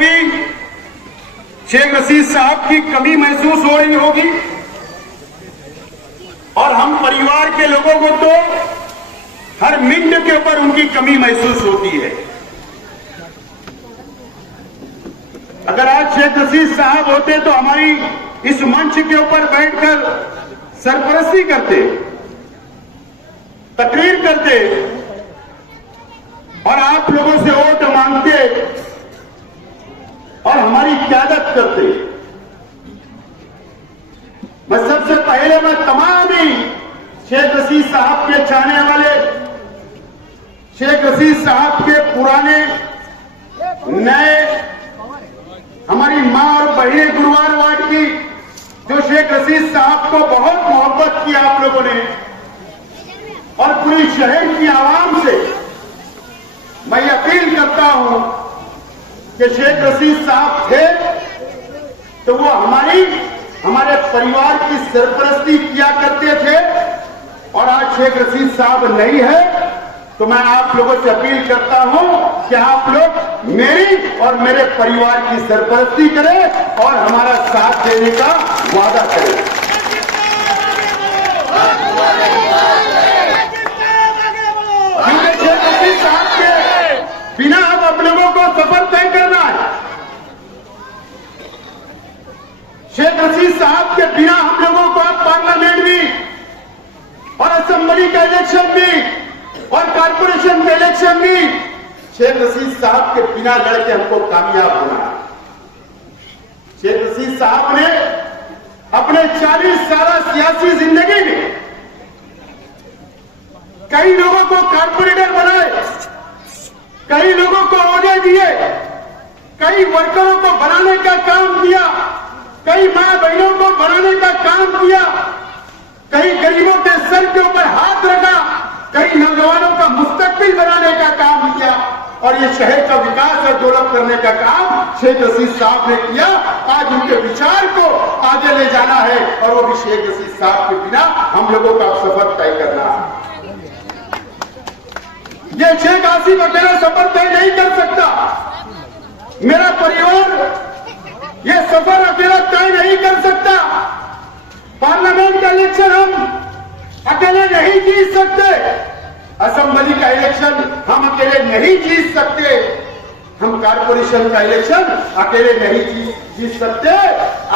भी शेख रशीद साहब की कमी महसूस हो रही होगी और हम परिवार के लोगों को तो हर मिनट के ऊपर उनकी कमी महसूस होती है। अगर आज शेख रशीद साहब होते तो हमारी इस मंच के ऊपर बैठकर सरपरस्ती करते, तकरीर करते और आप लोगों से वोट मांगते और हमारी क़यादत करते। मैं सबसे पहले मैं तमाम ही शेख रशीद साहब के चाहने वाले, शेख रशीद साहब के पुराने नए, हमारी मां और बहनें गुरुवार वार्ड की जो शेख रशीद साहब को बहुत मोहब्बत की आप लोगों ने और पूरी शहर की आवाम से मैं अपील करता हूं कि शेख रशीद साहब थे तो वो हमारे परिवार की सरपरस्ती किया करते थे और आज शेख रशीद साहब नहीं है तो मैं आप लोगों से अपील करता हूं कि आप लोग मेरी और मेरे परिवार की सरपरस्ती करें और हमारा साथ देने का वादा करें। क्योंकि शेख रशीद साहब के बिना अब आप लोगों को सफर तय करना है। शेख रशीद साहब के बिना हम लोगों को अब पार्लियामेंट भी और असेंबली का इलेक्शन भी और कारपोरेशन के इलेक्शन भी शेख रशीद साहब के बिना लड़के हमको कामयाब होना है। शेख रशीद साहब ने अपने 40 साल सियासी जिंदगी में कई लोगों को कारपोरेटर बनाए, कई लोगों को ओहदे दिए, कई वर्करों को बनाने का काम किया, कई मां बहनों को बनाने का काम किया, कई गरीबों के सर के ऊपर हाथ रखा, कई नौजवानों का मुस्तकबिल बनाने का काम किया और ये शहर का विकास और डेवलप करने का काम शेख रशीद साहब ने किया। आज उनके विचार को आगे ले जाना है और वो भी शेख रशीद साहब के बिना हम लोगों का सफर तय करना है। ये शेख आसिफ अकेला सफर तय नहीं कर सकता, मेरा परिवार ये सफर अकेला तय नहीं कर सकता। पार्लियामेंट का इलेक्शन हम अकेले नहीं जीत सकते, असेंबली का इलेक्शन हम अकेले नहीं जीत सकते, हम कारपोरेशन का इलेक्शन अकेले नहीं जीत सकते।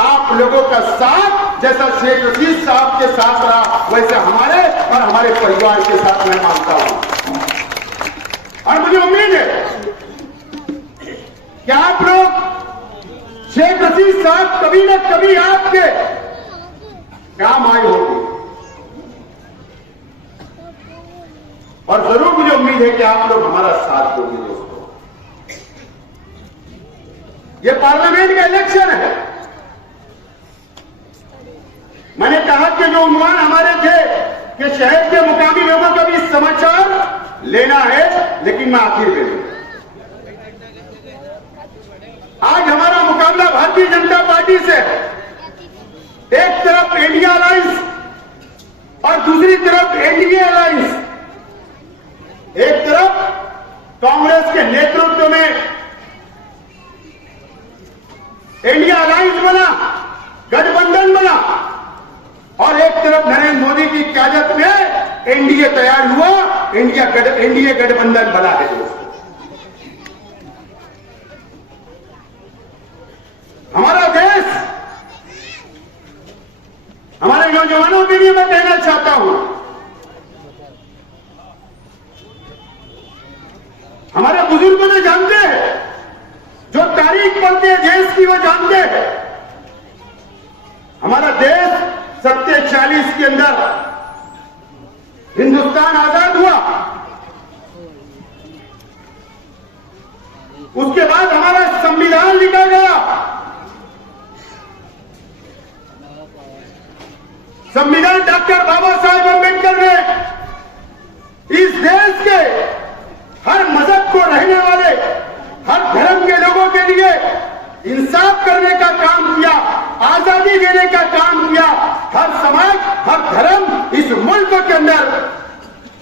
आप लोगों का साथ जैसा शेख रशीद साहब के साथ रहा वैसे हमारे और हमारे परिवार के साथ मैं मांगता हूं और मुझे उम्मीद है कि आप लोग शेख रशीद साहब कभी न कभी आपके काम आए होंगे और जरूर मुझे उम्मीद है कि आप लोग हमारा साथ दोगे। दोस्तों, ये पार्लियामेंट का इलेक्शन है। मैंने कहा कि जो उन्वान हमारे थे कि शहर के मुकामी लोगों का भी समाचार लेना है, लेकिन मैं आखिर में लूंगा। आज हमारा मुकाबला भारतीय जनता पार्टी से, एक तरफ इंडिया अलायंस और दूसरी तरफ एनडीए अलायंस। एक तरफ कांग्रेस के नेतृत्व में इंडिया अलायंस बना, गठबंधन बना और एक तरफ नरेंद्र मोदी की क़यादत में एनडीए तैयार हुआ, एनडीए गठबंधन बना है। दोस्तों, हमारा देश, हमारे नौजवानों के लिए मैं कहना चाहता हूं, हमारे बुजुर्गों ने जानते हैं, जो तारीख पढ़ते हैं देश की वो जानते हैं। हमारा देश 47 के अंदर हिंदुस्तान आजाद हुआ, उसके बाद हमारा संविधान लिखा गया। संविधान डॉक्टर बाबा साहेब अम्बेडकर ने इस देश के हर मजहब को रहने वाले, हर धर्म के लोगों के लिए इंसाफ करने का काम किया, आजादी देने का काम किया। हर समाज, हर धर्म इस मुल्क के अंदर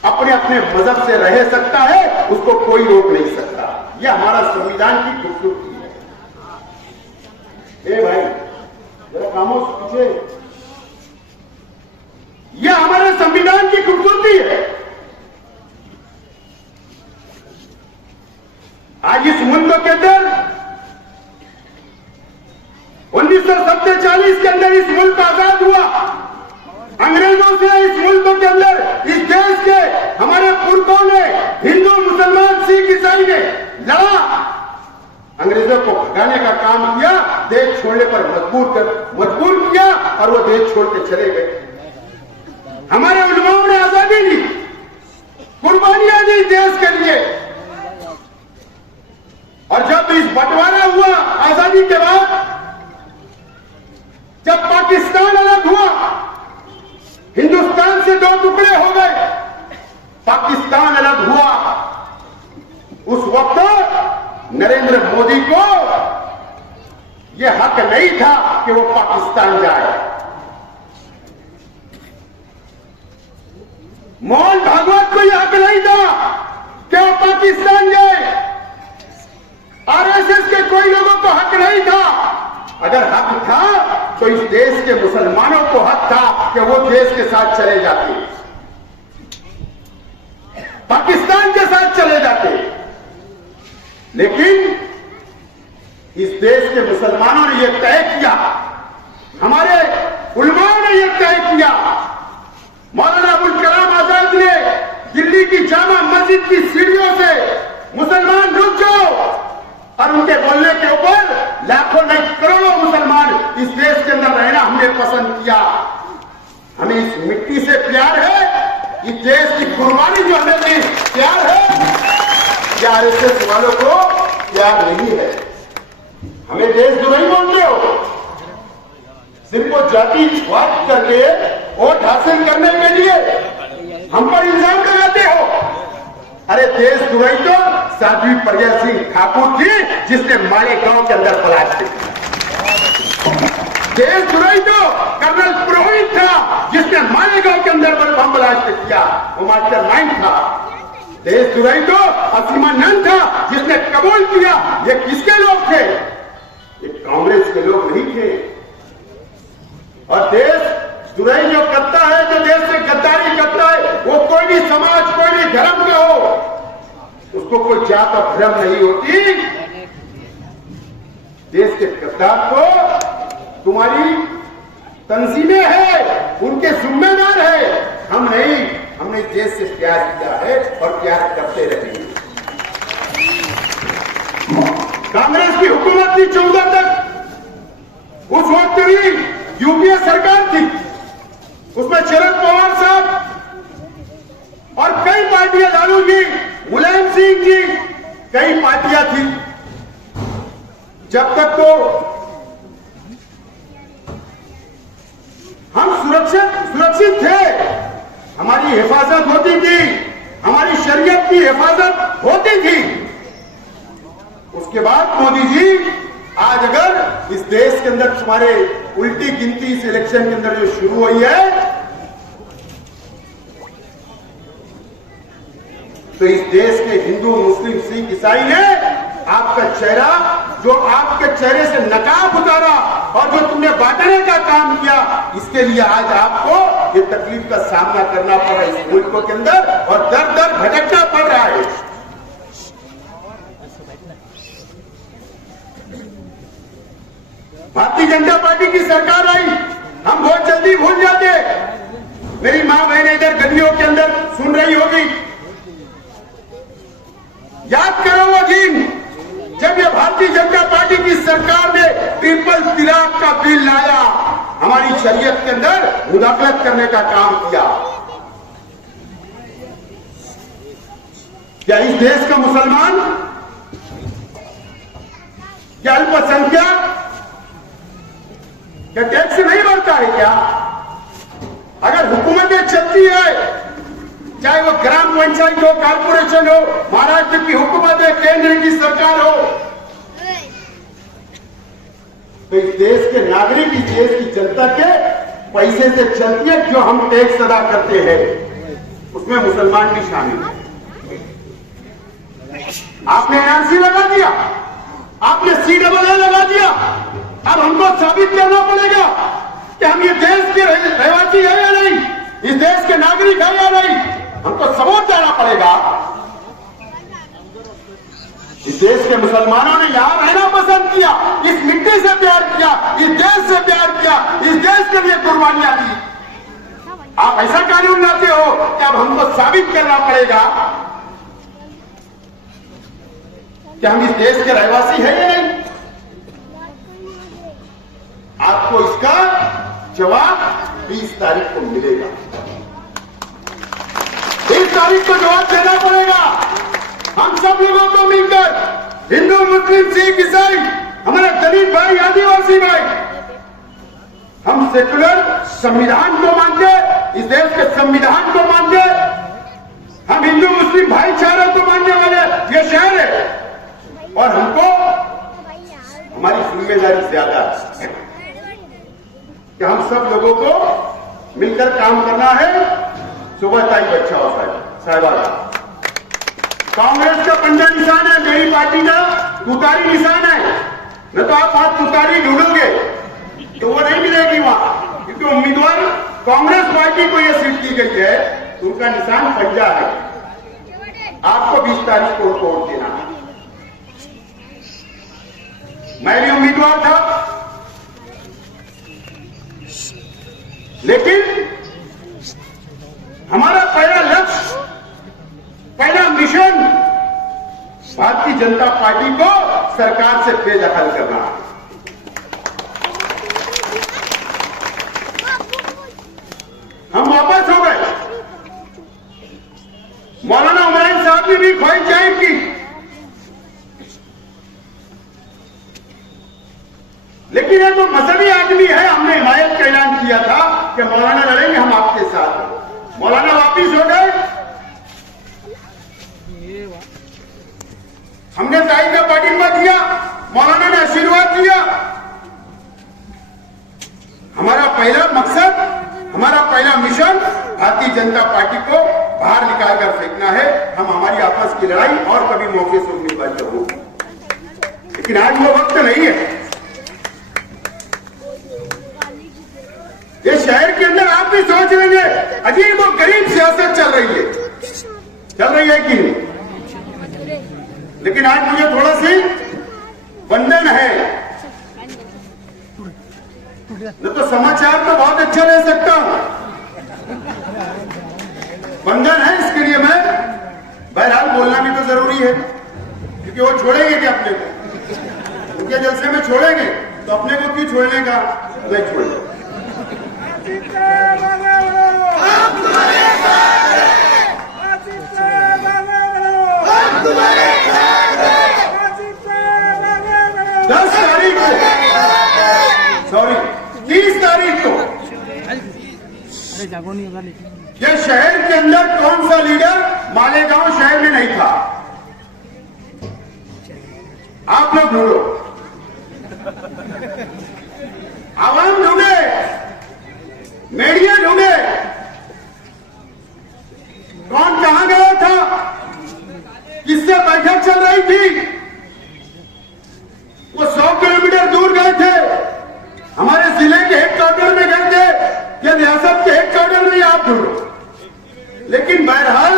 अपने अपने मजहब से रह सकता है, उसको कोई रोक नहीं सकता। यह हमारा संविधान की खूबसूरती है। ए भाई जरा खामोश पीछे। यह हमारे संविधान की खूबसूरती है। आज इस मुल्क के अंदर 1947 के अंदर इस मुल्क आजाद हुआ। अंग्रेजों से इस मुल्क के अंदर, इस देश के हमारे पुरखों ने, हिंदू मुसलमान सिख ईसाई ने लड़ा, अंग्रेजों को भगाने का काम किया, देश छोड़ने पर मजबूर किया और वो देश छोड़ के चले गए। हमारे उलमाओं ने आजादी दी, कुर्बानियां दी देश के लिए। और जब इस बंटवारा हुआ आजादी के बाद, जब पाकिस्तान अलग हुआ, हिंदुस्तान से 2 टुकड़े हो गए, पाकिस्तान अलग हुआ, उस वक्त नरेंद्र मोदी को यह हक नहीं था कि वो पाकिस्तान जाए। मोहन भागवत को यह हक नहीं था कि वो पाकिस्तान जाए। आरएसएस के कोई लोगों को हक नहीं था। अगर हक था तो इस देश के मुसलमानों को हक था कि वो देश के साथ चले जाते, पाकिस्तान के साथ चले जाते। लेकिन इस देश के मुसलमानों ने यह तय किया, हमारे उलमाओं ने यह तय किया, मौलाना अबुल कलाम आजाद ने दिल्ली की जामा मस्जिद की सीढ़ियों से मुसलमान रुक जाओ, और उनके बोलने के ऊपर लाखों नहीं करोड़ों मुसलमान इस देश के अंदर रहना हमने पसंद किया। हमें इस मिट्टी से प्यार है, इस देश की कुर्बानी जो हमें दी प्यार है, क्या आरएसएस वालों को प्यार नहीं है। हमें देशद्रोही बोलते हो, सिर्फ वो जातिवाद करके वोट हासिल करने के लिए हम पर इल्जाम लगाते हो। अरे देशद्रोही तो साध्वी प्रज्ञा सिंह ठाकुर थी, जिसने मालेगांव के अंदर ब्लास्ट किया। देशद्रोही तो कर्नल पुरोहित था, जिसने मालेगांव के अंदर बम ब्लास्ट किया, वो मास्टर माइंड था। देशद्रोही तो असीमानंद था, जिसने कबूल किया। ये किसके लोग थे? ये कांग्रेस के लोग नहीं थे। और देशद्रोही जो करता है, जो देश से गद्दारी करता है, वो कोई भी समाज, कोई भी धर्म का हो, उसको कोई जात और धर्म नहीं होती। देश के गद्दार को तुम्हारी तंजीमें हैं, उनके जिम्मेदार है, हम नहीं। हमने देश से प्यार किया है और प्यार करते रहेंगे। कांग्रेस की हुकूमत थी 14 तक, उस वक्त भी यूपीए सरकार थी, उसमें शरद पवार साहब और कई पार्टियां, लालू जी, मुलायम सिंह जी, कई पार्टियां थी। जब तक तो हम सुरक्षित थे, हमारी हिफाजत होती थी, हमारी शरीयत की हिफाजत होती थी। उसके बाद मोदी जी, आज अगर इस देश के अंदर तुम्हारे उल्टी गिनती इस इलेक्शन के अंदर जो शुरू हुई है, तो इस देश के हिंदू, मुस्लिम, सिख, ईसाई ने आपका चेहरा, जो आपके चेहरे से नकाब उतारा और जो तुमने बांटने का काम किया, इसके लिए आज आपको ये तकलीफ का सामना करना पड़ रहा है इस मुल्क के अंदर, और दर दर भटकना पड़ रहा है। भारतीय जनता पार्टी की सरकार आई, हम बहुत जल्दी भूल जाते। मेरी मां बहनें इधर गलियों के अंदर सुन रही होगी, याद करो वो दिन जब ये भारतीय जनता पार्टी की सरकार ने ट्रिपल तलाक का बिल लाया, हमारी शरीयत के अंदर मुदाखलत करने का काम किया। क्या इस देश का मुसलमान, क्या अल्पसंख्यक, क्या टैक्स नहीं भरता है क्या? अगर हुकूमतें चलती है, चाहे वो ग्राम पंचायत हो, कारपोरेशन हो, महाराष्ट्र की हुकूमत है, केंद्र की सरकार हो, तो इस देश के नागरिक, इस देश की जनता के पैसे से चलती है। जो हम टैक्स अदा करते हैं उसमें मुसलमान भी शामिल है। आपने एनआरसी लगा दिया, आपने CAA लगा दिया, अब हमको साबित करना पड़ेगा कि हम ये देश के रहवासी है या नहीं, इस देश के नागरिक है या नहीं। हमको सबूत देना पड़ेगा। इस देश के मुसलमानों ने यहां रहना पसंद किया, इस मिट्टी से प्यार किया, इस देश से प्यार किया, इस देश के लिए कुर्बानियां दी। आप ऐसा कानून लाते हो कि अब हमको साबित करना पड़ेगा कि हम इस देश के रहवासी हैं या नहीं। आपको इसका जवाब 20 तारीख को मिलेगा। 20 तारीख को जवाब देना पड़ेगा। हम सब लोगों को मिलकर, हिंदू, मुस्लिम, सिख, ईसाई, हमारे दलित भाई, आदिवासी भाई, हम सेकुलर संविधान को मानते, इस देश के संविधान को मानते, हम हिंदू मुस्लिम भाईचारे को मानने वाले ये शहर है और हमको हमारी जिम्मेदारी ज्यादा है कि हम सब लोगों को मिलकर काम करना है। सुबह ताई बच्चा होता है साहिबा। कांग्रेस का पंजा निशान है, मेरी पार्टी का तुतारी निशान है। न तो आप वहां तुतारी ढूंढोगे तो वो नहीं मिलेगी वहां, क्योंकि उम्मीदवार कांग्रेस पार्टी को यह सीट दी गई है, तो उनका निशान पंजा है। आपको 20 तारीख को वोट देना है। मैं भी उम्मीदवार था, लेकिन हमारा पहला लक्ष्य, पहला मिशन भारतीय जनता पार्टी को सरकार से बेदखल करना है। हम वापस हो गए। मौलाना हुमायूं साहब ने भी ख्वाहिश जाहिर की, लेकिन ये तो मजहबी आदमी है। हमने हिमायत का ऐलान किया था कि मौलाना लड़ेंगे, हम आपके साथ। मौलाना वापिस हो गए। हमने ताई का पार्टिमा दिया, मौलाना ने आशीर्वाद दिया। हमारा पहला मकसद, हमारा पहला मिशन भारतीय जनता पार्टी को बाहर निकालकर फेंकना है। हम हमारी आपस की लड़ाई और कभी मौके से उम्मीदवार होगी, लेकिन आज वो वक्त नहीं है। ये शहर के अंदर आप भी सोच रहे हैं अजीब और गरीब सियासत चल रही है कि नहीं, लेकिन आज मुझे थोड़ा सी वंदन है। न तो समाचार तो बहुत अच्छा ले सकता हूं, वंदन है, इसके लिए मैं बहरहाल बोलना भी तो जरूरी है, क्योंकि वो छोड़ेंगे क्या अपने को? उनके जलसे में छोड़ेंगे तो अपने को क्यों छोड़ने का? नहीं छोड़ेंगे। दस तारीख को, सॉरी 30 तारीख को ये शहर के अंदर कौन सा लीडर मालेगांव शहर में नहीं था? आप लोग ढूंढो, आवाम ढूंढे, मीडिया ढूंढे, कौन कहां गया था, किससे बैठक चल रही थी। वो 100 किलोमीटर दूर गए थे, हमारे जिले के हेडक्वार्टर में गए थे या रियासत के हेडक्वार्टर में, आप ढूंढो। लेकिन बहरहाल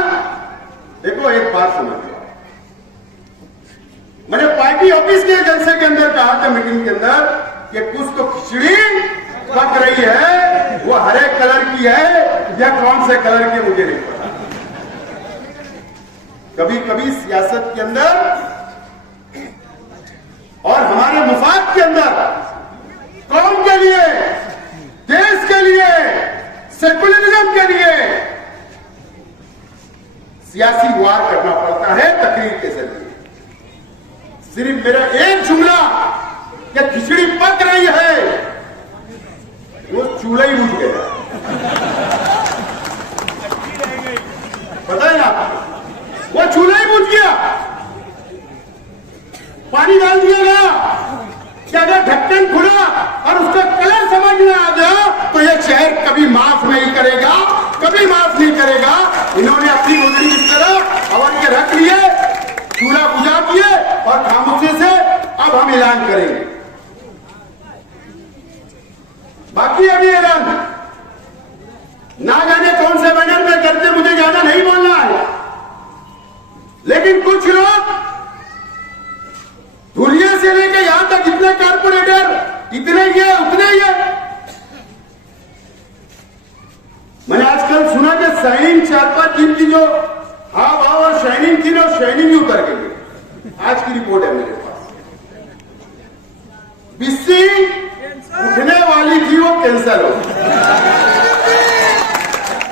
देखो, एक बात समझ लो, मैंने पार्टी ऑफिस के जलसे के अंदर कहा था, मीटिंग के अंदर, कि कुछ तो खिचड़ी पक रही है, वो हरे कलर की है या कौन से कलर की मुझे नहीं पता। कभी कभी सियासत के अंदर और हमारे मुफाद के अंदर कौम के लिए, देश के लिए, सेकुलरिज्म के लिए सियासी वार करना पड़ता है तकरीर के जरिए। सिर्फ मेरा एक जुमला कि खिचड़ी पक रही है, वो चूल्हा ही बुझ गया। पता है ना, वो चूल्हा ही बुझ गया। पानी डाल दिया गया कि अगर ढक्कन खुला और उसका कलर समझ में आ गया तो यह शहर कभी माफ नहीं करेगा, कभी माफ नहीं करेगा। इन्होंने अपनी मुंडी इस तरह हवन के रख लिए, चूल्हा बुझा दिए और खामोशी से अब हम ऐलान करेंगे। बाकी अभी ऐलान, ना जाने कौन से बैनर में करते, मुझे ज्यादा नहीं बोलना है, लेकिन कुछ लोग दुनिया से लेकर यहां तक इतने कारपोरेटर, इतने ये उतने ये। मैंने आजकल सुना कि शाइनिंग 4-5 दिन की जो हाव हाव और शाइनिंग थी ना, शाइनिंग ही उतर गई। आज की रिपोर्ट है मेरे पास, बिस्सी उठने वाली थी, वो कैंसर हो,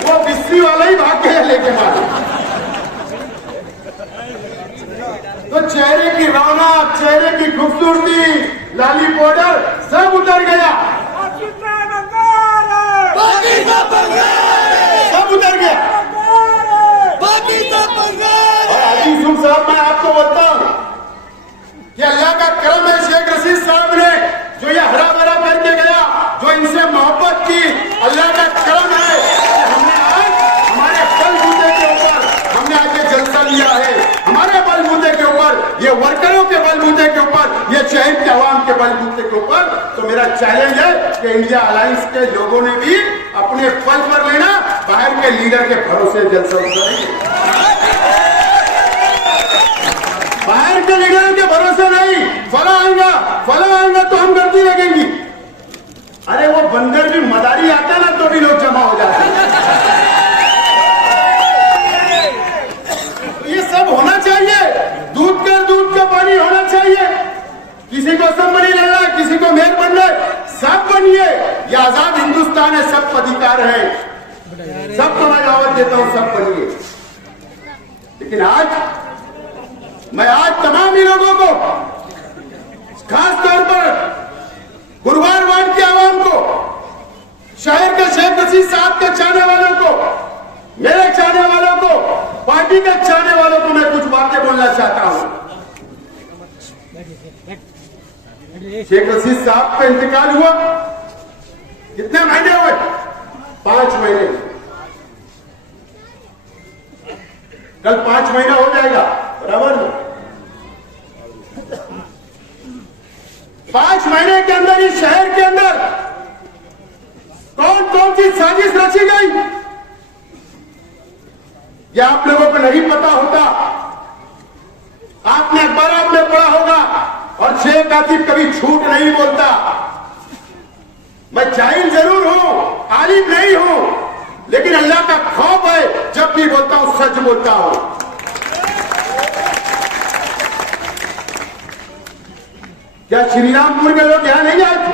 वो बिस्सी वाला ही भाग गया लेके मारे। तो चेहरे की रौनक, चेहरे की खूबसूरती, लाली पाउडर सब उतर गया, सब उतर गया। और अजीज साहब, मैं आपको बोलता हूं कि अल्लाह का करम है, शेख रशीद साहब ने जो ये हरा भरा करके गया, जो इनसे मोहब्बत की, अल्लाह का करम है कि हमने आज हमारे बलबूते के ऊपर हमने आज ये जलसा लिया है, हमारे बलबूते के ऊपर, ये वर्करों के बलबूते के ऊपर, ये शहर के अवाम के बलबूते के ऊपर। तो मेरा चैलेंज है कि इंडिया अलायंस के लोगों ने भी अपने पल पर लेना, बाहर के लीडर के भरोसे जलसा करेंगे, बाहर के लीडर के भरोसे नहीं। फला आएगा तो हम गर्दी लगेंगी। अरे वो बंदर भी मदारी आता ना तो भी लोग जमा हो जाते हैं। ये सब होना चाहिए, दूध का पानी होना चाहिए। किसी को असेंबली लग रहा है, किसी को मेयर बन रहा है, सब बनिए। ये आजाद हिंदुस्तान है, सब अधिकार है, सबको मैं दावत देता हूं, सब बनिए। लेकिन मैं आज तमाम ही लोगों को, खास तौर पर गुरुवार वार्ड के आवाम को, शहर के शेख रशीद साहब के चाहने वालों को, मेरे चाहने वालों को, पार्टी के चाहने वालों को मैं कुछ बातें बोलना चाहता हूं। शेख रशीद साहब का इंतकाल हुआ, कितने महीने हुए? 5 महीने। कल 5 महीना हो जाएगा, बराबर ना? 5 महीने के अंदर इस शहर के अंदर कौन कौन सी साजिश रची गई, यह आप लोगों को नहीं पता होता। आपने अखबार में पढ़ा होगा, और शेख आतिफ कभी झूठ नहीं बोलता। मैं जाहिल जरूर हूं, आलिम नहीं हूं, लेकिन अल्लाह का खौफ है, जब भी बोलता हूं सच बोलता हूं। क्या श्रीरामपुर के लोग यहां नहीं आए थे?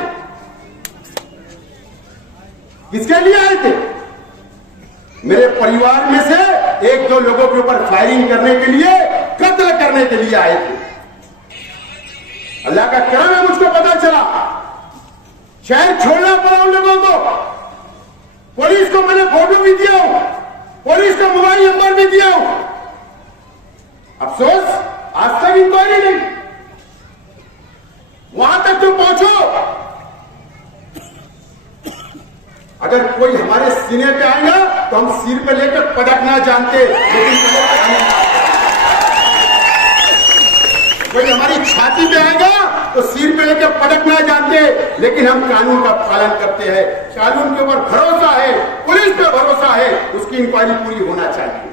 किसके लिए आए थे? मेरे परिवार में से 1-2 लोगों के ऊपर फायरिंग करने के लिए, कत्ल करने के लिए आए थे। अल्लाह का करम है, मुझको पता चला। शहर छोड़ना पड़ा उन लोगों को। पुलिस को मैंने फोटो भी दिया हूं, पुलिस का मोबाइल नंबर भी दिया हूं। अफसोस आज तक इंक्वायरी नहीं। वहां तक तो पहुंचो। अगर कोई हमारे सीने पे आएगा तो हम सिर पे लेकर पटकना जानते, लेकिन कोई हमारी छाती पे आएगा तो सिर पे लेकर पटकना जानते, लेकिन हम कानून का पालन करते हैं। कानून के ऊपर भरोसा है, पुलिस पे भरोसा है, उसकी इंक्वायरी पूरी होना चाहिए।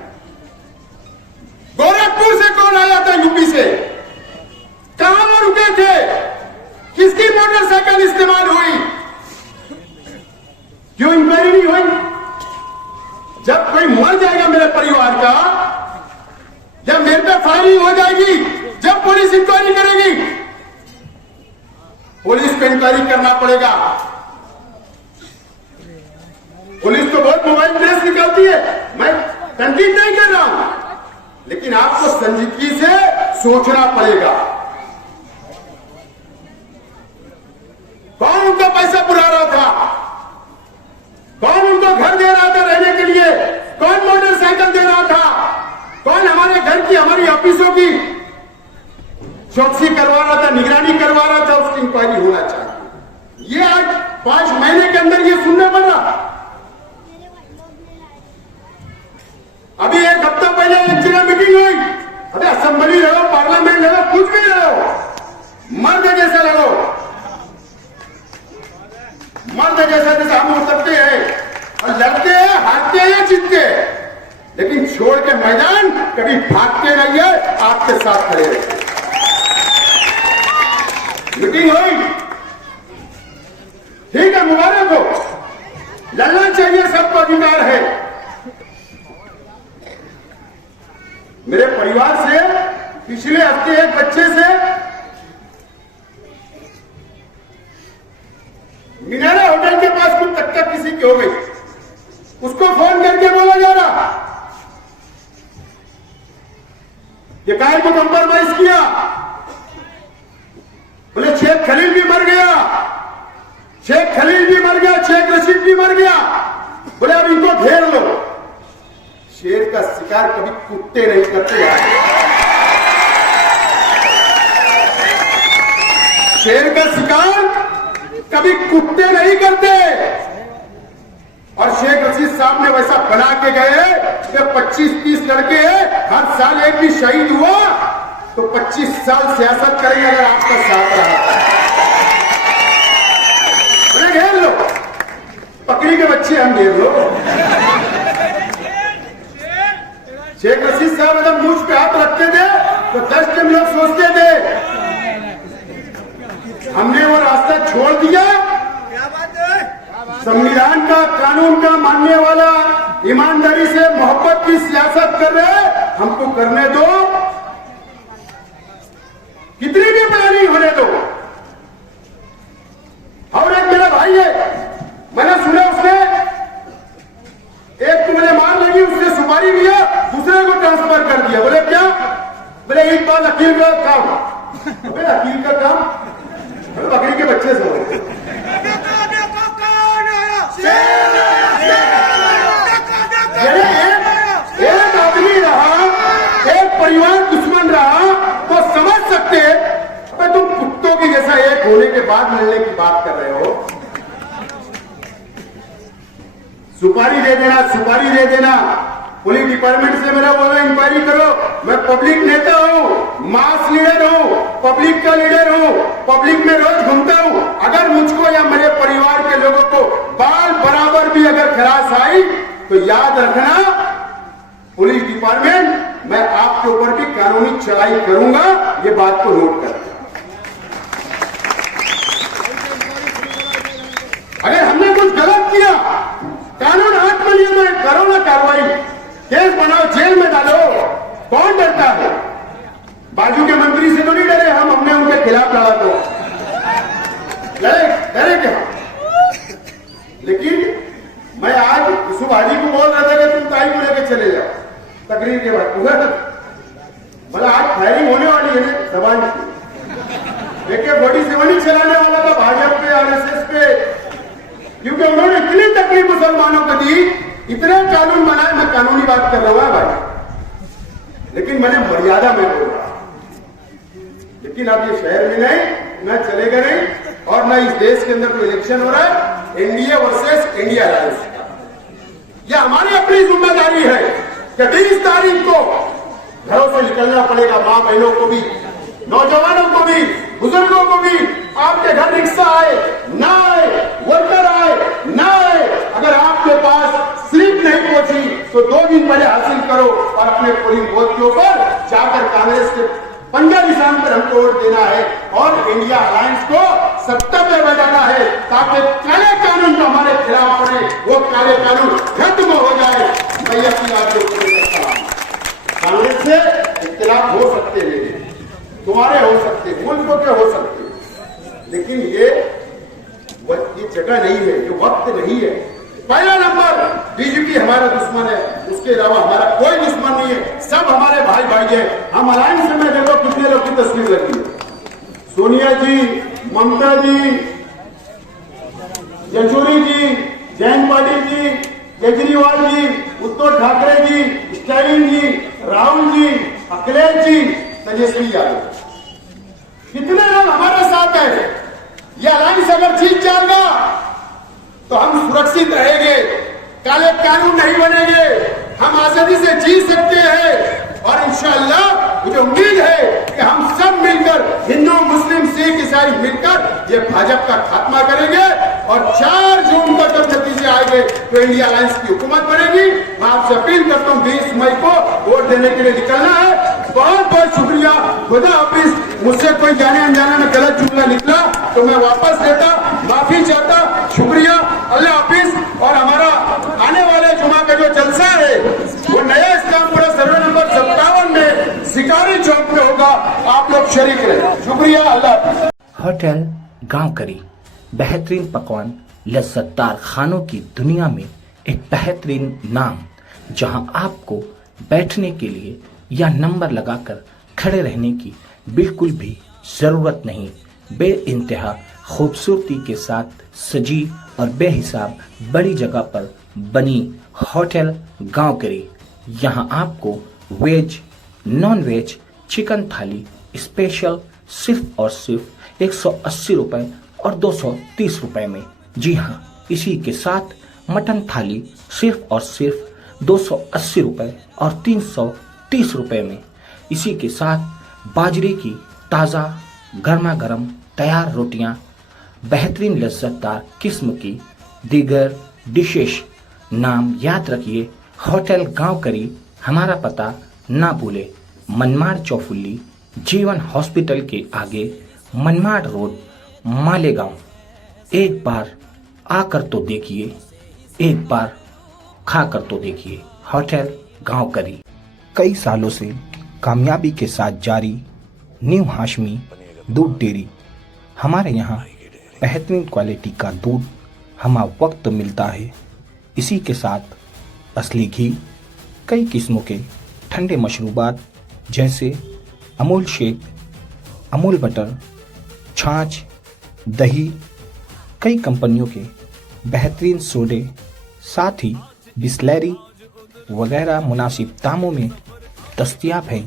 गोरखपुर से कौन आया था, यूपी से? कहां वो रुके थे? किसकी मोटरसाइकिल इस्तेमाल हुई? क्यों इंक्वायरी नहीं हुई? जब कोई मर जाएगा मेरे परिवार का, जब मेरे पे फायरिंग हो जाएगी, जब पुलिस इंक्वायरी करेगी, पुलिस को इंक्वायरी करना पड़ेगा। पुलिस तो बहुत मोबाइल केस निकालती है, मैं तनकीद नहीं कर रहा हूं, लेकिन आपको संजीदगी से सोचना पड़ेगा। कौन उनका पैसा बुला रहा था? कौन उनको घर दे रहा था रहने के लिए? कौन मोटरसाइकिल दे रहा था? कौन हमारे घर की, हमारी ऑफिसों की चौकसी करवा रहा था, निगरानी करवा रहा था? उसकी इंक्वायरी होना चाहिए। ये आज 5 महीने के अंदर ये सुनने पड़ रहा। अभी 1 हफ्ता पहले एक जगह मीटिंग हुई, अरे असेंबली लड़ो, पार्लियामेंट लड़ो, कुछ भी लड़ो, मर्द जैसे लड़ो, मर्द जैसा जैसा हम हो सकते हैं और लड़ते हैं, हारते हैं, जीतते हैं, लेकिन छोड़ के मैदान कभी भागते नहीं है, आपके साथ खड़े रहते। मीटिंग हुई, ठीक है, मुबारक हो, लड़ना चाहिए, सबको अधिकार है। मेरे परिवार से पिछले हफ्ते एक बच्चे से मीनारा होटल के पास कुछ टक्कर किसी की हो गई, उसको फोन करके बोला जा रहा ये काय को कंप्रोमाइज किया, बोले शेख खलील भी मर गया, शेख खलील भी मर गया, शेख रशीद भी मर गया, बोले अब इनको घेर लो। शेर का शिकार कभी कुत्ते नहीं करते, शेर का शिकार कभी कुत्ते नहीं करते। और शेख रशीद साहब ने वैसा बना के गए कि 25-30 लड़के हर साल एक भी शहीद हुआ तो 25 साल सियासत करेंगे अगर आपका साथ रहा। घेर लो, पकड़ी के बच्चे हम घेर लो। शेख रशीद साहब अगर मुझ पे हाथ रखते थे तो 10 दिन लोग सोचते थे, हमने वो रास्ता छोड़ दिया। संविधान का, कानून का मानने वाला, ईमानदारी से मोहब्बत की सियासत कर रहे, हमको करने दो, कितनी भी प्लानिंग होने दो। और एक मेरा भाई है, मैंने सुना उसने एक को मुझे मार लगी, उसने सुपारी दिया, दूसरे को ट्रांसफर कर दिया। बोले क्या? बोले एक बार वकील का काम। बोले वकील का काम? बोले बकरी के बच्चे से हो। एक आदमी रहा, एक परिवार दुश्मन रहा तो समझ सकते हैं, तुम कुत्तों की जैसा एक होने के बाद मिलने की बात कर रहे हो। सुपारी दे देना, सुपारी दे देना। पुलिस डिपार्टमेंट से मेरा बोला इंक्वायरी करो, मैं पब्लिक नेता हूं, मास लीडर हूं, पब्लिक का लीडर हूं, पब्लिक में रोज घूमता हूं। अगर मुझको या मेरे परिवार के लोगों को बाल बराबर भी अगर खराश आई तो याद रखना, पुलिस डिपार्टमेंट, मैं आपके ऊपर भी कानूनी चढ़ाई करूंगा, ये बात को नोट कर। अगर हमने कुछ गलत किया, कानून हाथ में लिए तो करो ना कार्रवाई, केस बनाओ, जेल में डालो, कौन डरता है? बाजू के मंत्री से तो नहीं डरे हम, हमने उनके खिलाफ लड़ा तो डरे क्या? लेकिन मैं आज सुभाजी को बोल रहा था कि तुम ताई को लेकर चले जाओ तकरीर के बाद, मतलब आज फायरिंग होने वाली है ना जबान की। देखिए AK-47 चलाने वाला था भाजपा पे, RSS पे, क्योंकि उन्होंने इतनी तकलीफ मुसलमानों को दी, इतने कानून बनाए। मैं कानूनी बात कर रहा हूं भाई, लेकिन मैंने मर्यादा में बोल रहा। लेकिन अब ये शहर में नहीं, न चलेगा नहीं, और न इस देश के अंदर कोई इलेक्शन हो रहा है, एनडीए वर्सेस इंडिया अलायंस का। यह हमारी अपनी जिम्मेदारी है कि 20 तारीख को घरों से निकलना पड़ेगा, मां बहनों को भी, नौजवानों को भी, बुजुर्गों को भी। आपके घर रिक्शा आए ना आए, वर्कर आए ना आए, अगर आपके पास स्लिप नहीं पहुंची तो 2 दिन पहले हासिल करो और अपने पोलिंग बूथ के ऊपर जाकर कांग्रेस के 15 निशान पर हमको वोट देना है और इंडिया अलायंस को सत्ता पे बैठाना है, ताकि काले कानून जो हमारे खिलाफ बने, वो काले कानून खत्म हो जाए। मैं अपनी आपको कांग्रेस से इख्तिलाफ हो सकते हैं, तुम्हारे हो सकते, मुल्कों के हो सकते, लेकिन ये जगह नहीं है, ये वक्त नहीं है। पहला नंबर बीजेपी हमारा दुश्मन है, उसके अलावा हमारा कोई दुश्मन नहीं है, सब हमारे भाई भाई है। हम अलायंस में देखो कितने लोग की तस्वीर लगी है, सोनिया जी, ममता जी, येचुरी जी, जयंत पाटिल जी, केजरीवाल जी, उद्धव ठाकरे जी, स्टालिन जी, राहुल जी, अखिलेश जी, तेजस्वी यादव, कितने लोग हमारे साथ हैं। ये अलायंस अगर जीत जाएगा तो हम सुरक्षित रहेंगे, काले कानून नहीं बनेंगे, हम आजादी से जी सकते हैं। और इंशाअल्लाह मुझे उम्मीद है कि हम सब मिलकर, हिंदू, मुस्लिम, सिख, ईसाई मिलकर ये भाजपा का खात्मा करेंगे। और 4 जून को जब नतीजे आएंगे तो इंडिया अलायंस की हुकूमत बनेगी। मैं आपसे अपील करता हूँ 20 मई को वोट देने के लिए निकलना है। बहुत बहुत शुक्रिया, खुदा हाफिज। मुझसे कोई जाने अनजाने में गलत जुमला निकला तो मैं वापस लेता, माफी चाहता। शुक्रिया, अल्लाह हाफिज। और हमारा आने वाले जुमा का जो जलसा है वो नया इस्लामपुरा सर्वे नंबर 57 में शिकारी चौक में होगा, आप लोग शरीक रहे। शुक्रिया, अल्लाह। होटल गांव करी बेहतरीन पकवान, लज्जतदार खानों की दुनिया में एक बेहतरीन नाम, जहां आपको बैठने के लिए या नंबर लगाकर खड़े रहने की बिल्कुल भी जरूरत नहीं। बेइंतहा खूबसूरती के साथ सजी और बेहिसाब बड़ी जगह पर बनी होटल गांव करी। यहाँ आपको वेज, नॉन वेज, चिकन थाली स्पेशल सिर्फ और सिर्फ 180 रुपए और 230 रुपए में। जी हाँ, इसी के साथ मटन थाली सिर्फ और सिर्फ 280 रुपए और 330 रुपए में। इसी के साथ बाजरे की ताज़ा गर्मा गर्म तैयार रोटियां, बेहतरीन लज्जतदार किस्म की दीगर डिशेस। नाम याद रखिए, होटल गांव करी। हमारा पता ना भूले, मनमाड़ चौफुल्ली जीवन हॉस्पिटल के आगे, मनमाड़ रोड, मालेगांव। एक बार आकर तो देखिए, एक बार खाकर तो देखिए। होटल गांव करी कई सालों से कामयाबी के साथ जारी न्यू हाशमी दूध डेयरी। हमारे यहाँ बेहतरीन क्वालिटी का दूध हमा वक्त मिलता है। इसी के साथ असली घी, कई किस्मों के ठंडे मशरूबात जैसे अमूल शेक, अमूल बटर, छाछ, दही, कई कंपनियों के बेहतरीन सोडे, साथ ही बिस्लैरी वगैरह मुनासिब दामों में दस्तयाब हैं।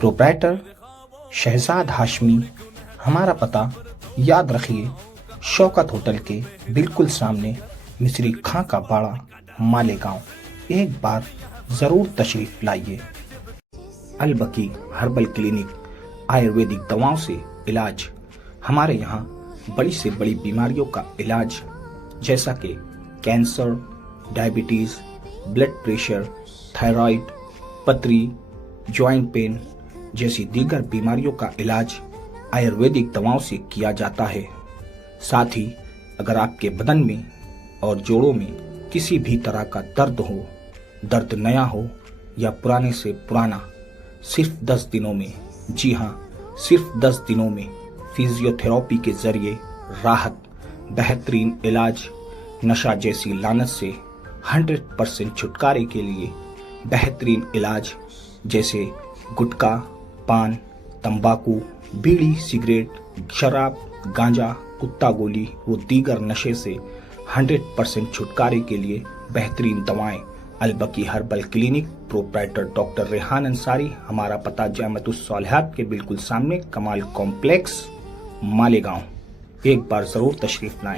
प्रोप्राइटर शहजाद हाशमी। हमारा पता याद रखिए, शौकत होटल के बिल्कुल सामने, मिस्री खां का बाड़ा, मालेगांव। एक बार ज़रूर तशरीफ लाइए। अलबकी हर्बल क्लिनिक, आयुर्वेदिक दवाओं से इलाज। हमारे यहाँ बड़ी से बड़ी बीमारियों का इलाज जैसा कि cancer, diabetes, blood pressure, thyroid, पथरी, जॉइंट पेन जैसी दीगर बीमारियों का इलाज आयुर्वेदिक दवाओं से किया जाता है। साथ ही अगर आपके बदन में और जोड़ों में किसी भी तरह का दर्द हो, दर्द नया हो या पुराने से पुराना, सिर्फ 10 दिनों में, जी हाँ, सिर्फ 10 दिनों में फिजियोथेरेपी के जरिए राहत, बेहतरीन इलाज, नशा जैसी लानत से 100% छुटकारे के लिए बेहतरीन इलाज जैसे गुटखा, पान, तंबाकू, बीड़ी, सिगरेट, शराब, गांजा, कुत्ता गोली व दीगर नशे से 100% छुटकारे के लिए बेहतरीन दवाएं। Albaqi herbal clinic, proprietor doctor Rehan Ansari. हमारा पता जामतुस सालिहात के बिल्कुल सामने, कमाल कॉम्प्लेक्स, मालेगांव। एक बार जरूर तशरीफ लाएं।